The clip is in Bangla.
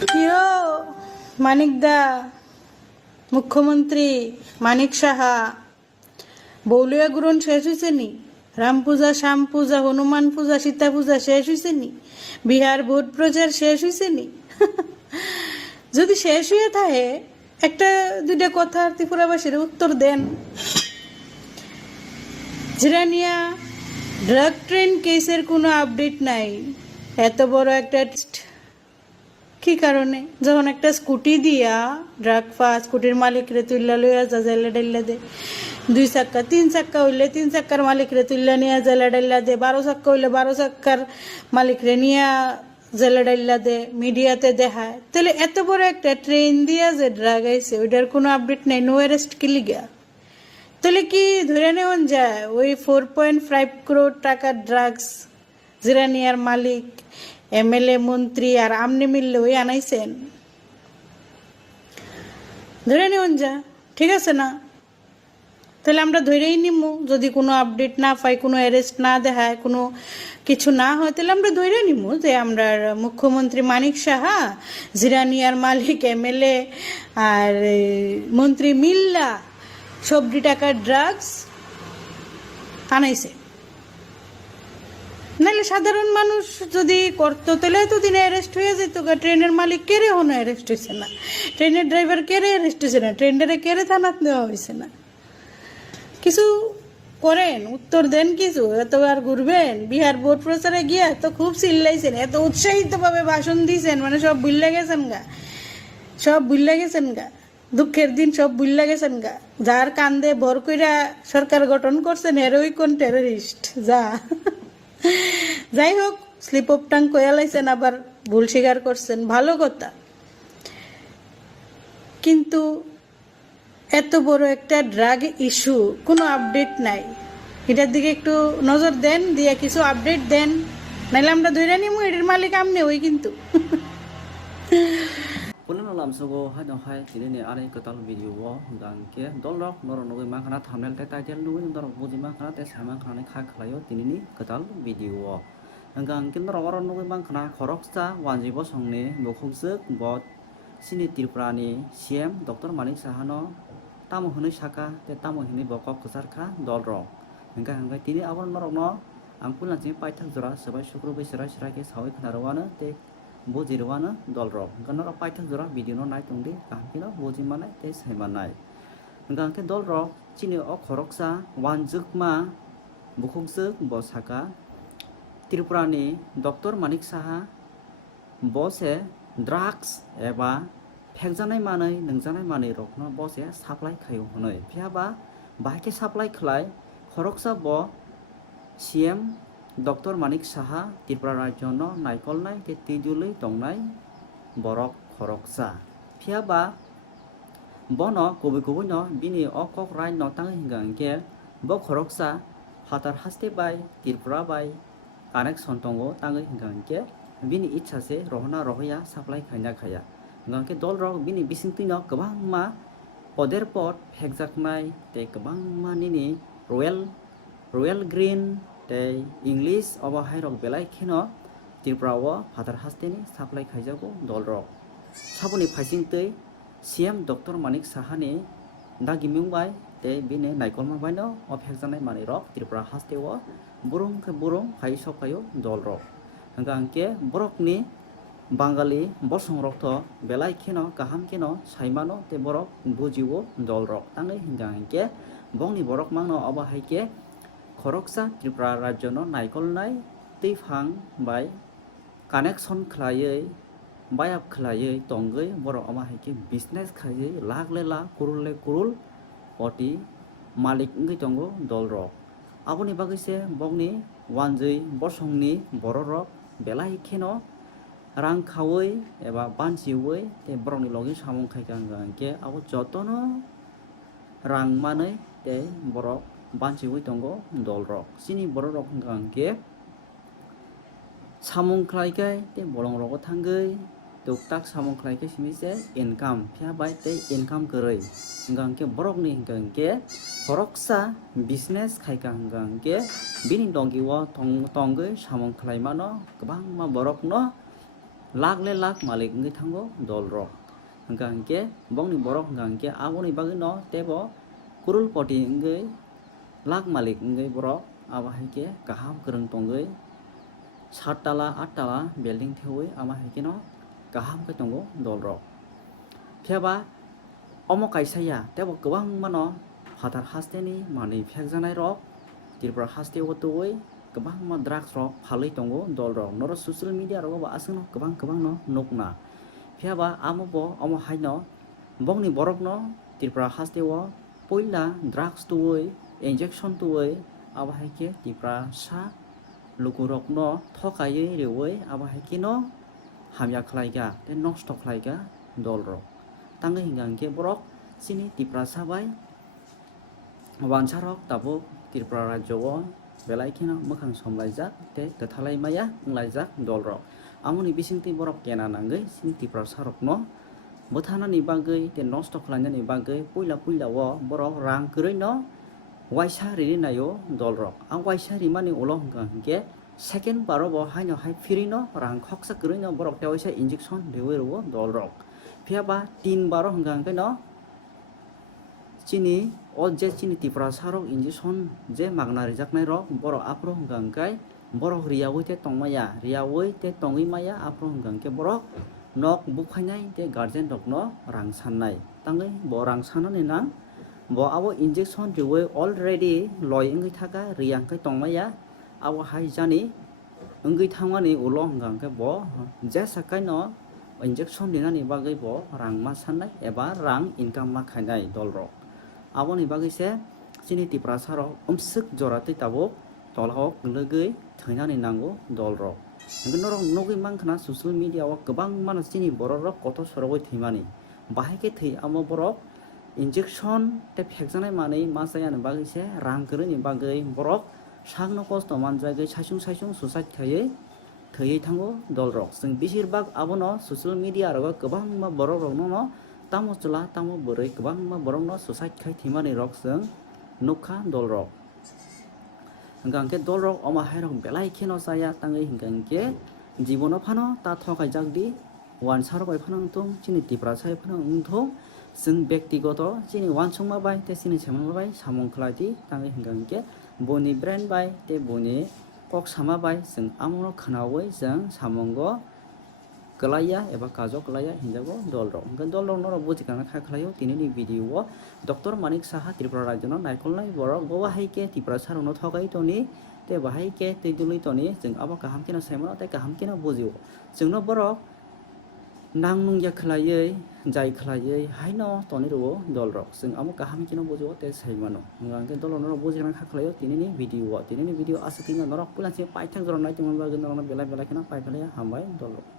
কিও মানিক দা, মুখ্যমন্ত্রী মানিক সাহা, বৌলিয়া গ্রহণ শেষ হয়েছে নি? রাম পূজা, শ্যাম পূজা, হনুমান পূজা, সীতা পূজা শেষ হয়েছে নি? বিহার ভোট প্রচার শেষ হয়েছে নি? যদি শেষ হয়ে থাকে একটা দুইটা কথা ত্রিপুরাবাসীর উত্তর দেন। জিরানিয়া ড্রাগ ট্রেন কেসের কোনো আপডেট নাই। এত বড় একটা কি কারণে যখন একটা স্কুটি দিয়া ড্রাগ স্কুটির মালিকরে তুল্লা লইয়া যা জেলা ডাইলা দে, 2 চাক্কা 3 চাক্কা হইলে 3 চাক্কার মালিকরে তুল্লা নিয়ে জেলা ডাইলা দে, 12 চাক্কা হইলে 12 চাক্কার মালিকরে নিয়ে জেলা ডাইলা দে, মিডিয়াতে দেখায়। তাহলে এত বড় একটা ট্রেন দিয়া যে ড্রাগ আইছে ওইটার কোনো আপডেট নাই, নো অ্যারেস্ট কি লিগা? তাহলে কি ধরে নেওয়া যায় ওই 4.5 crore টাকার ড্রাগস জিরানিয়ার মালিক, এমএলএ, মন্ত্রী আর আমনে মিললে ওই আনাইছেন? ধরে নেওয়া যা, ঠিক আছে না? তাহলে আমরা ধরেই নিমু, যদি কোনো আপডেট না পাই, কোনো অ্যারেস্ট না দেখায়, কোনো কিছু না হয়, তাহলে আমরা ধরে নিমু যে আমরা মুখ্যমন্ত্রী মানিক সাহা, জিরানিয়ার মালিক, এমএলএ আর মন্ত্রী মিল্লা 70 টাকার ড্রাগস আনাইছে। নাহলে সাধারণ মানুষ যদি করতো তাহলে এতদিন অ্যারেস্ট হয়ে যেত। ট্রেনের মালিক কেড়ে হনো অ্যারেস্ট হয়েছে না, ট্রেনের ড্রাইভার কেড়ে অ্যারেস্ট হয়েছে না, ট্রেনটারে কেড়ে থানাত নেওয়া হয়েছে না। কিছু করেন, উত্তর দেন কিছু। এত আর ঘুরবেন? বিহার ভোট প্রচারে গিয়া তো খুব চিল্লাইছেন, এত উৎসাহিতভাবে ভাষণ দিয়েছেন, মানে সব ভুল্লা গেছেন গা, সব ভুল্লা গেছেন গা, দুঃখের দিন সব ভুল্লা গেছেন গা। যার কান্দে ভর কইরা সরকার গঠন করছেন হেরোই কোন টেররিস্ট যা। যাই হোক, স্লিপ অফ টাং কয়া লাইছেন, আবার ভুল স্বীকার করছেন, ভালো কথা। কিন্তু এত বড় একটা ড্রাগ ইস্যু, কোনো আপডেট নাই। এটার দিকে একটু নজর দেন, দিয়ে কিছু আপডেট দেন, নাহলে আমরা ধরে নিমু এটার মালিক আমনে ওই কিন্তু। Pulang dalam suku hai dong hai jadi ni ada ketal video dan ke dolok norong nunggu makanan thumbnail teta dia nunggu norong buji makanan teh sama makanan kha kelayo ini ni ketal video. Enggang kin norong nunggu makanan korok sa wanjibo songni bukhungsuk bot sini Tripurani CM Dr. Manik Saha no tamu huni saka te tamu huni bokok Kutukjak Kha dolrong. Enggang tini awal norong no angpun lanjut paithak jora sebai sukru beserai serai ke sawai kenarawana te Bojirwana dolrok, karena apa itu jurah video no naik tungdi, kahkino boji mana teh sama naik. Enggak ke dolrok, cini ok koroksa, wanjuk ma, bukhungsuk bosaka, Tripurani, Dr. Manik Saha, bose drugs, eba, pekjanai manai, nengjanai manai rokno bose supply kayu honoi, piaba, bahke supply kelai, koroksa bo, CM Dr. Manik Saha Tripura Rajyo no naikol nai te tijuli tong nai borok khoroksa phiaba bono kubi no bini okok rai no tang hinggang ke bo khoroksa hatar haste bai Tripura bai kanek sontongo tang hinggang ke bini ichha se rohna rohya supply khaina khaya hinggang ke dol rok bini bisingti no kabang ma poder pot phekjak nai te kabang ma nini royal green tei English obo hairok belai kheno Tripura o hatar hasteni supply khaijago dolrok saboni phaising tei CM Dr. Manik Saha ni dagimung bai tei bini naikolma bai no ophekjanai mani rok Tripura haste o burung ke burung khai sokayo dolrok hanggang ke borok ni Bangali bosong rok to belai kheno kaham kheno saimano te borok bujiwo dolrok tangai hinggang ke bongni borok mangno obo haike Khoroksa Tripura Rajyo no naikol nai teifang bai connection khlaiei bayap khlaiei tongei borok ama haike business khlaiei lakh le lakh kurul le kurul oti malik ngai tongo dolrok aboni bagai se bongni wanjei bosongni bororok belai kheno rang khawei eba banchiwei te borokni logi samung khaikang ke abo jotono rang manei te borok banchiwei tongo dolrok sini borok hingke samung khlaikai te bolong rogo thangai tuktak samung khlaikai simise income phia bai te income koroi hingke borok ni hingke koroksa business khaika hingke bini dongiwo tongai samung khlaimano kabang ma borok no lakh ले लाख मालिक इंगे थांगो दल रok hingga hingke bongni borok hingga hingke aboni bagui no tebo kurulpoti ingai lakh मालिक इंgai borok abo haike kaham korong tongoi 7 tala 8 tala building theoi abo haike no kaham ke tongo dol rok phiaba omo kaisaya tebo gobang mano fatar hasteni mani phekjanai rok tirpura haste otoi gobang ma drugs rok phaloi tongo dol rok noro social media rok ba asung gobang no nokna phiaba amo bo omo haino bongni borok no tirpura haste o poila drugs tuoi injection tuoi abo haike tirpura sa lukurok no thokaiye reoi abo haike no hamya khlaiga te nosto khlaiga dol rok tangai hingga hingke borok sini tirpura sabai wansarok tabuk tirpura rajyo o belai kheno mokhang somlaijak te tathalai maya nglaijak dol rok amoni bisingti borok kena nangai sini tirpura sarok no bothanani bagui te nosto khlainani bagui puila o borok rang kwrui no waisa rini nayo dol rok ang waisa rimani ulo hingga hingke second baro bo haino hai free no rang khoksa kwrui no borok te waisa injection deoi ro dol rok phiaba 3 baro hingga hingke no chini o je chini tirpura sarok injection je magna rijaknai rok borok apro hingga hingkai borok riyawi te tongmaya riyawi te tongui maya apro hingga hingke borok nok bukhainai te guardian rok no rang sannai tangai bo rang sanani nang bo abo injection deoi already loi engui thaka riyangkai tongmaya abo hai jani engui thangmani ulo hingga hingke bo jesakai no injection dinani bagui bo rang ma sannai eba rang income ma khainai dol rok aboni bagui se chini tirpura sarok umsuk joratui tabuk tolhok logoi thainani nango dol rok hingke norok nogui mangkhana social media o gobang mano chini borok rok koto sorogoi thimani bahaike thei amo borok injection te phekjanai manui masayani bagui se rang kwrwini bagui borok sakno kosto manjagui saisung suicide thaiei thango dol rok jeng besirbag abono social media ro gobangma borok rok no tamo chula tamo boroi gobangma borok no suicide khai thimani rok jeng nukha dol rok hingga hingke dol rok oma hairok belai kheno chaya tangai hingga hingke jibono phano ta thokaijak di wansarok bai phano tung chini tirpura sai phano ungthong jeng byaktigoto chini wansungma bai te chini samungma bai samung khlai di tangai hingga hingke boni brain bai te boni kok sama bai jeng amono khanaoi jeng samungo kelaya eba kajo kelaya hinjago dol rok hingke dol rok noro bujikana kha khlaio tinini video o Dr. Manik Saha Tripura Rajyo no naikolnai borok bo haike tirpura sarok no thokai toni te bahaike tei dului toni jeng abo kaham keno saimano te kaham keno bujio jeng no borok nangnungya khlaiei jai khlaiei haino toni ro dol rok jeng amo kaham keno bujio te saimano hingga hingke dol rok noro bujikana kha khlaio tinini video asukina norok pulansi paithak jorok nai tongmani bagui norok belai keno paiphalaya hambai dol rok।